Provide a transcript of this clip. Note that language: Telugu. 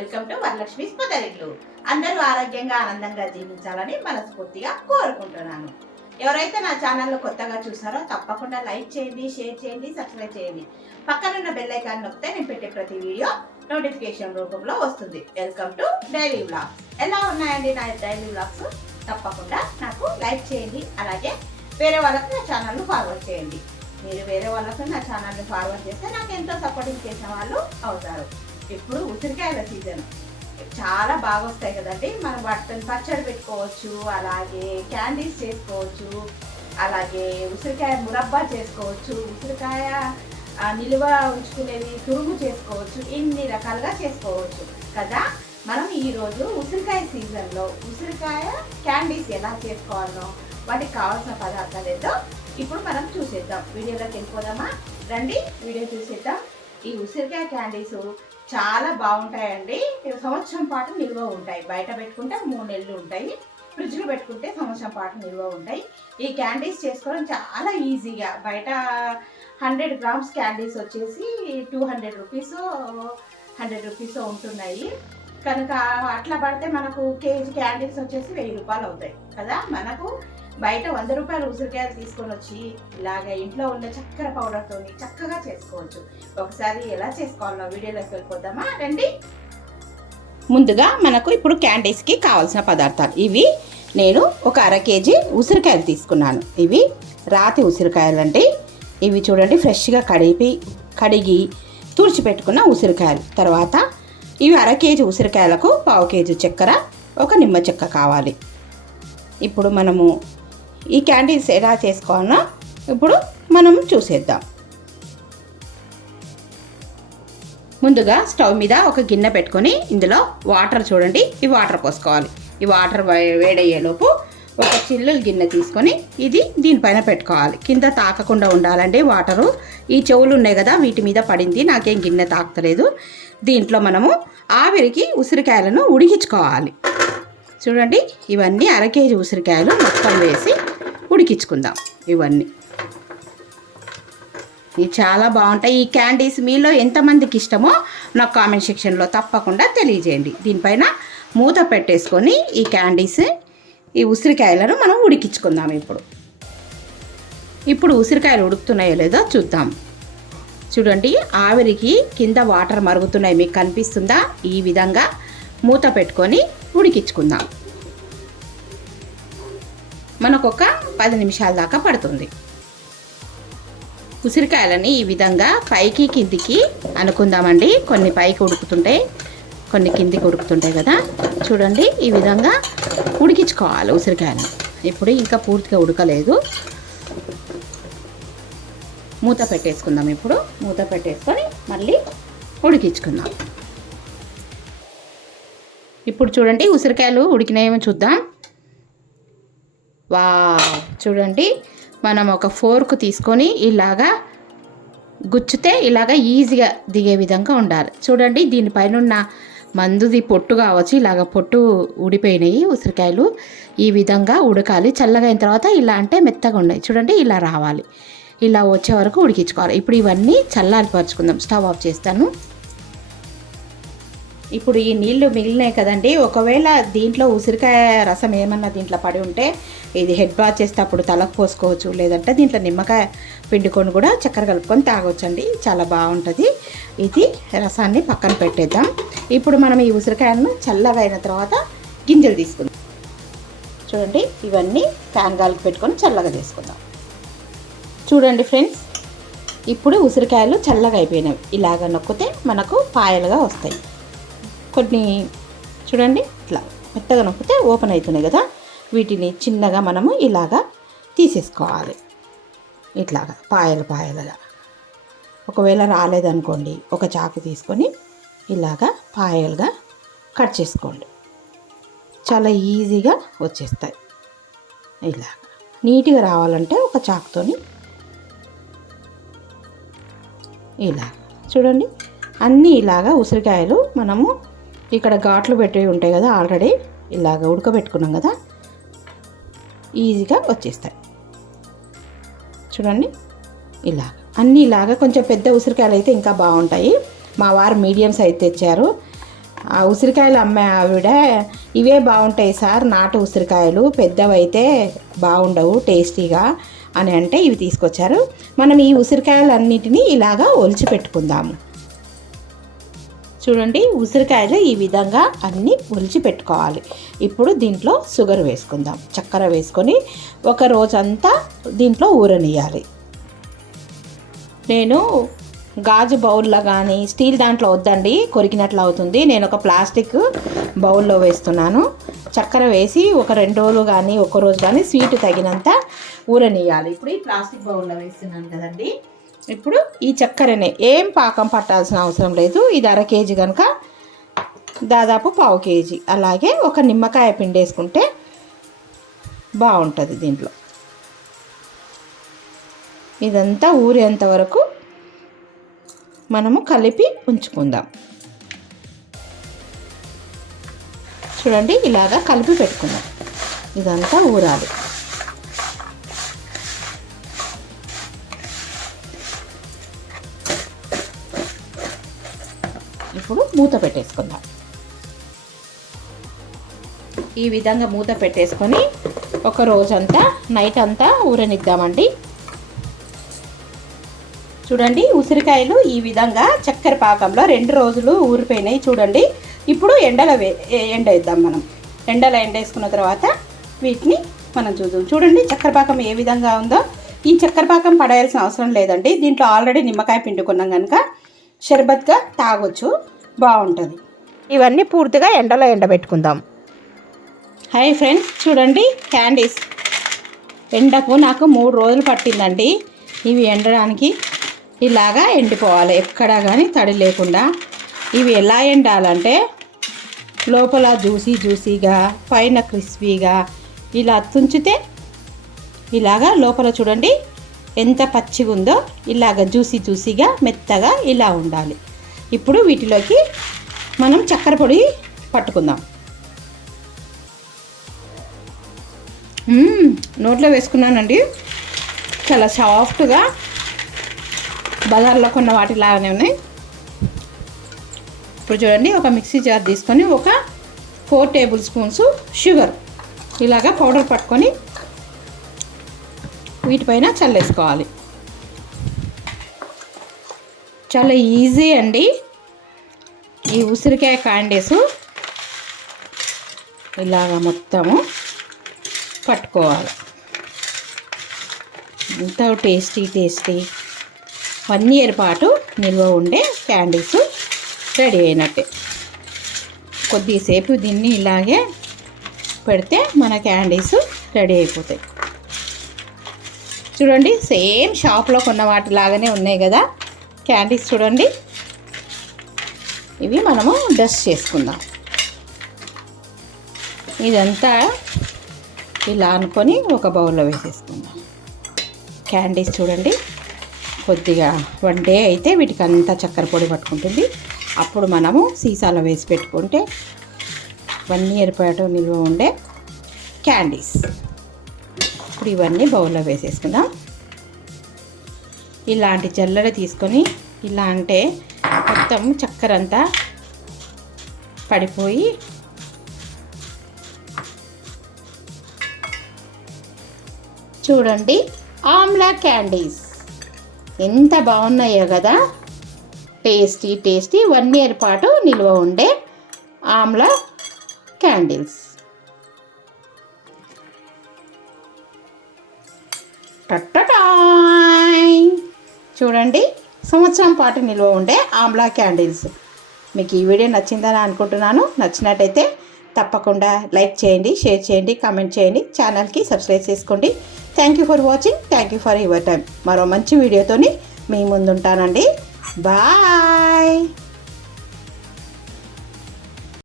వెల్కమ్ టు వరలక్ష్మి పొదరిల్లు అందరూ ఆరోగ్యంగా ఆనందంగా జీవించాలని మనస్ఫూర్తిగా కోరుకుంటున్నాను. ఎవరైతే నా ఛానల్లో కొత్తగా చూసారో తప్పకుండా లైక్ చేయండి షేర్ చేయండి సబ్స్క్రైబ్ చేయండి. పక్కనున్న బెల్ ఐకాన్ నొక్కితే నేను పెట్టే ప్రతి వీడియో నోటిఫికేషన్ రూపంలో వస్తుంది. Welcome to daily vlogs. ఎలా ఉన్నాయండి నా డైలీ వ్లాగ్స్? తప్పకుండా నాకు లైక్ చేయండి అలాగే వేరే వాళ్ళకి నా ఛానల్ను ఫార్వర్డ్ చేయండి. మీరు వేరే వాళ్ళకు నా ఛానల్ని ఫార్వర్డ్ చేస్తే నాకు ఎంతో సపోర్టింగ్ చేసిన వాళ్ళు అవుతారు. ఇప్పుడు ఉసిరికాయల సీజన్ చాలా బాగా వస్తాయి కదండి. మనం వాటిని పచ్చడి పెట్టుకోవచ్చు అలాగే క్యాండీస్ చేసుకోవచ్చు అలాగే ఉసిరికాయ మురబ్బా చేసుకోవచ్చు ఉసిరికాయ నిలువ ఉంచుకునేది తురుము చేసుకోవచ్చు ఇన్ని రకాలుగా చేసుకోవచ్చు కదా. మనం ఈరోజు ఉసిరికాయ సీజన్లో ఉసిరికాయ క్యాండీస్ ఎలా చేసుకోవాలో వాటికి కావాల్సిన పదార్థాలు ఏదో ఇప్పుడు మనం చూసేద్దాం. వీడియోలోకి వెళ్ళిపోదామా? రండి వీడియో చూసేద్దాం. ఈ ఉసిరికాయ క్యాండీస్ చాలా బాగుంటాయండి. సంవత్సరం పాటు నిల్వ ఉంటాయి. బయట పెట్టుకుంటే మూడు నెలలు ఉంటాయి. ఫ్రిడ్జ్లో పెట్టుకుంటే సంవత్సరం పాటు నిల్వ ఉంటాయి. ఈ క్యాండీస్ చేసుకోవడం చాలా ఈజీగా. బయట హండ్రెడ్ గ్రామ్స్ క్యాండీస్ వచ్చేసి two hundred rupees hundred rupees ఉంటున్నాయి. కనుక అట్లా పడితే మనకు కేజీ క్యాండీస్ వచ్చేసి వెయ్యి రూపాయలు అవుతాయి కదా. మనకు బయట వంద రూపాయలు ఉసిరికాయలు తీసుకొని వచ్చి ఇలాగ ఇంట్లో ఉన్న చక్కెర పౌడర్తో చక్కగా చేసుకోవచ్చు. ఒకసారి ఎలా చేసుకోవాలో వీడియోలోకి వెళ్ళిపోదామా? రండి. ముందుగా మనకు ఇప్పుడు క్యాండీస్కి కావాల్సిన పదార్థాలు. ఇవి నేను ఒక అర కేజీ ఉసిరికాయలు తీసుకున్నాను. ఇవి రాతి ఉసిరికాయలు అంటే ఇవి చూడండి ఫ్రెష్గా కడిపి కడిగి తుడిచిపెట్టుకున్న ఉసిరికాయలు. తర్వాత ఇవి అర కేజీ ఉసిరికాయలకు పావు కేజీ చక్కెర ఒక నిమ్మ చెక్క కావాలి. ఇప్పుడు మనము ఈ క్యాండీస్ ఎలా చేసుకోవాలో ఇప్పుడు మనం చూసేద్దాం. ముందుగా స్టవ్ మీద ఒక గిన్నె పెట్టుకొని ఇందులో వాటర్ చూడండి ఈ వాటర్ పోసుకోవాలి. ఈ వాటర్ వే- వేడయ్యేలోపు ఒక చిల్లుల గిన్నె తీసుకొని ఇది దీనిపైన పెట్టుకోవాలి. కింద తాకకుండా ఉండాలండి వాటరు. ఈ చెవులు ఉన్నాయి కదా వీటి మీద పడింది నాకేం గిన్నె తాకలేదు దీంట్లో మనము ఆవిరికి ఉసిరికాయలను ఉడికించుకోవాలి. చూడండి ఇవన్నీ అర కేజీ ఉసిరికాయలు మొత్తం వేసి ఉడికించుకుందాం ఇవన్నీ. ఇవి చాలా బాగుంటాయి. ఈ క్యాండీస్ మీలో ఎంతమందికి ఇష్టమో నాకు కామెంట్ సెక్షన్లో తప్పకుండా తెలియజేయండి. దీనిపైన మూత పెట్టేసుకొని ఈ క్యాండీస్ ఈ ఉసిరికాయలను మనం ఉడికించుకుందాం ఇప్పుడు. ఇప్పుడు ఉసిరికాయలు ఉడుకుతున్నాయో లేదో చూద్దాం. చూడండి ఆవిరికి కింద వాటర్ మరుగుతున్నాయి. మీకు కనిపిస్తుందా? ఈ విధంగా మూత పెట్టుకొని ఉడికించుకుందాం. మనకు ఒక పది నిమిషాల దాకా పడుతుంది. ఉసిరికాయలని ఈ విధంగా పైకి కిందికి అనుకుందామండి. కొన్ని పైకి ఉడుకుతుంటాయి కొన్ని కిందికి ఉడుకుతుంటాయి కదా. చూడండి ఈ విధంగా ఉడికించుకోవాలి ఉసిరికాయలను. ఇప్పుడు ఇంకా పూర్తిగా ఉడకలేదు. మూత పెట్టేసుకుందాం ఇప్పుడు. మూత పెట్టేసుకొని మళ్ళీ ఉడికించుకుందాం. ఇప్పుడు చూడండి ఉసిరికాయలు ఉడికినాయేమో చూద్దాం. వా చూడండి మనం ఒక ఫోర్క్ తీసుకొని ఇలాగా గుచ్చితే ఇలాగ ఈజీగా దిగే విధంగా ఉండాలి. చూడండి దీనిపైన ఉన్న మందుది పొట్టు కావచ్చు ఇలాగ పొట్టు ఊడిపోయినాయి ఉసిరికాయలు ఈ విధంగా ఉడకాలి. చల్లగా అయిన తర్వాత ఇలా అంటే మెత్తగా ఉన్నాయి. చూడండి ఇలా రావాలి. ఇలా వచ్చే వరకు ఉడికించుకోవాలి. ఇప్పుడు ఇవన్నీ చల్లారిపరచుకుందాం. స్టవ్ ఆఫ్ చేస్తాను. ఇప్పుడు ఈ నీళ్ళు మిగిలినాయి కదండి. ఒకవేళ దీంట్లో ఉసిరికాయ రసం ఏమన్నా దీంట్లో పడి ఉంటే ఇది హెడ్ బాత్ చేస్తే అప్పుడు తలకు పోసుకోవచ్చు. లేదంటే దీంట్లో నిమ్మకాయ పిండుకొని కూడా చక్కెర కలుపుకొని తాగొచ్చండి. చాలా బాగుంటుంది. ఇది రసాన్ని పక్కన పెట్టేద్దాం. ఇప్పుడు మనం ఈ ఉసిరికాయలను చల్లగా అయిన తర్వాత గింజలు తీసుకుందాం. చూడండి ఇవన్నీ ఫ్యాన్ గాలికి పెట్టుకొని చల్లగా తీసుకుందాం చూడండి ఫ్రెండ్స్ ఇప్పుడు ఉసిరికాయలు చల్లగా అయిపోయినవి. ఇలాగ నొక్కితే మనకు పాయలుగా వస్తాయి. కొన్ని చూడండి ఇట్లా మెత్తగా నొక్కితే ఓపెన్ అవుతున్నాయి కదా. వీటిని చిన్నగా మనము ఇలాగా తీసేసుకోవాలి. ఇట్లాగా పాయలు పాయలుగా. ఒకవేళ రాలేదనుకోండి ఒక చాకు తీసుకొని ఇలాగా పాయలుగా కట్ చేసుకోండి. చాలా ఈజీగా వచ్చేస్తాయి. ఇలా నీట్గా రావాలంటే ఒక చాకుతోని ఇలా చూడండి అన్నీ ఇలాగా ఉసిరికాయలు మనము ఇక్కడ ఘాట్లు పెట్టి ఉంటాయి కదా ఆల్రెడీ ఇలాగ ఉడకబెట్టుకున్నాం కదా ఈజీగా వచ్చేస్తాయి. చూడండి ఇలా అన్నీ ఇలాగా కొంచెం పెద్ద ఉసిరికాయలు అయితే ఇంకా బాగుంటాయి. మా వారు మీడియం సైజ్ తెచ్చారు. ఆ ఉసిరికాయలు అమ్మే ఆవిడ ఇవే బాగుంటాయి సార్ నాటు ఉసిరికాయలు పెద్దవైతే బాగుండవు టేస్టీగా అని అంటే ఇవి తీసుకొచ్చారు. మనం ఈ ఉసిరికాయలన్నిటినీ ఇలాగా ఒలిచి పెట్టుకుందాము. చూడండి ఉసిరికాయలు ఈ విధంగా అన్నీ ఒలిచి పెట్టుకోవాలి. ఇప్పుడు దీంట్లో షుగర్ వేసుకుందాం. చక్కెర వేసుకొని ఒక రోజంతా దీంట్లో ఊరనియాలి నేను గాజు బౌల్లో కానీ స్టీల్ దాంట్లో వద్దండి కొరికినట్లు అవుతుంది. నేను ఒక ప్లాస్టిక్ బౌల్లో వేస్తున్నాను. చక్కెర వేసి ఒక రెండు రోజులు కానీ ఒక రోజు కానీ స్వీట్ తగినంత ఊరనియాలి ఇప్పుడు ఈ ప్లాస్టిక్ బౌల్లో వేస్తున్నాను కదండి. ఇప్పుడు ఈ చక్కెరనే. ఏం పాకం పట్టాల్సిన అవసరం లేదు. ఇది అర కేజీ కనుక దాదాపు పావు కేజీ. అలాగే ఒక నిమ్మకాయ పిండి వేసుకుంటే బాగుంటుంది దీంట్లో. ఇదంతా ఊరేంత వరకు మనము కలిపి ఉంచుకుందాం. చూడండి ఇలాగా కలిపి పెట్టుకుందాం. ఇదంతా ఊరాలి. ఇప్పుడు మూత పెట్టేసుకుందాం. ఈ విధంగా మూత పెట్టేసుకొని ఒక రోజంతా నైట్ అంతా ఊరనిద్దామండి. చూడండి ఉసిరికాయలు ఈ విధంగా చక్కెర పాకంలో రెండు రోజులు ఊరిపోయినాయి చూడండి. ఇప్పుడు ఎండలో ఎండేద్దాం ఎండ వేద్దాం మనం. ఎండలో ఎండ వేసుకున్న తర్వాత వీటిని మనం చూద్దాం. చూడండి చక్కెర పాకం ఏ విధంగా ఉందో. ఈ చక్కెర పాకం పడేయాల్సిన అవసరం లేదండి. దీంట్లో ఆల్రెడీ నిమ్మకాయ పిండుకున్నాం కనుక షర్బత్గా తాగొచ్చు. బాగుంటుంది. ఇవన్నీ పూర్తిగా ఎండలో ఎండబెట్టుకుందాం. హాయ్ ఫ్రెండ్స్ చూడండి క్యాండీస్. ఎండకు నాకు మూడు రోజులు పట్టిందండి. ఇవి ఎండడానికి ఇలాగా ఎండిపోవాలి. ఎక్కడా కానీ తడి లేకుండా. ఇవి ఎలా ఎండాలంటే లోపల జ్యూసీ జ్యూసీగా పైన క్రిస్పీగా ఇలా తుంచితే ఇలాగా లోపల చూడండి ఎంత పచ్చిగా ఉందో ఇలాగ జ్యూసీ జ్యూసీగా మెత్తగా ఇలా ఉండాలి. ఇప్పుడు వీటిలోకి మనం చక్కెర పొడి పట్టుకుందాం. నోట్లో వేసుకున్నానండి. చాలా సాఫ్ట్గా బజార్లో కొన్న వాటిలాగానే ఉన్నాయి. ఇప్పుడు చూడండి ఒక మిక్సీ జార్ తీసుకొని ఒక ఫోర్ టేబుల్ స్పూన్స్ షుగర్ ఇలాగా పౌడర్ పట్టుకొని వీటిపైన చల్లేసుకోవాలి. చాలా ఈజీ అండి. ఈ ఉసిరికాయ కాండేసు ఇలాగ మొత్తము పట్టుకోవాలి. ఎంతో టేస్టీ టేస్టీ వన్ ఇయర్ పాటు నిల్వ ఉండే క్యాండీస్ రెడీ అయినట్టే. కొద్దిసేపు దీన్ని ఇలాగే పెడితే మన క్యాండీస్ రెడీ అయిపోతాయి. చూడండి సేమ్ షాప్లో కొన్న వాటి లాగానే ఉన్నాయి కదా. క్యాండీస్ చూడండి. ఇవి మనము డస్ట్ చేసుకుందాం. ఇదంతా ఇలా అనుకొని ఒక బౌల్లో వేసేసుకుందాం. క్యాండీస్ చూడండి. కొద్దిగా వన్ డే అయితే వీటికి అంతా చక్కెర పొడి పట్టుకుంటుంది. అప్పుడు మనము సీసాలో వేసి పెట్టుకుంటే వన్ ఇయర్ పాటు నిల్వ ఉండే క్యాండీస్. ఇప్పుడు ఇవన్నీ బౌల్లో వేసేసుకుందాం. ఇలాంటి జల్లెడ తీసుకొని ఇలా అంటే మొత్తం చక్కెర అంతా పడిపోయి చూడండి ఆమ్లా క్యాండీస్. ఎంత బాగున్నాయో కదా. టేస్టీ టేస్టీ వన్ ఇయర్ పాటు నిల్వ ఉండే ఆమ్లా క్యాండిల్స్ టట్టటాయ్ చూడండి. సంవత్సరం పాటు నిల్వ ఉండే ఆమ్లా క్యాండిల్స్. మీకు ఈ వీడియో నచ్చిందని అనుకుంటున్నాను. నచ్చినట్టయితే తప్పకుండా లైక్ చేయండి షేర్ చేయండి కామెంట్ చేయండి. ఛానల్కి సబ్స్క్రైబ్ చేసుకోండి. Thank you for watching thank you for your time మరో మంచి వీడియోతోని మీ ముందుంటానండి. బాయ్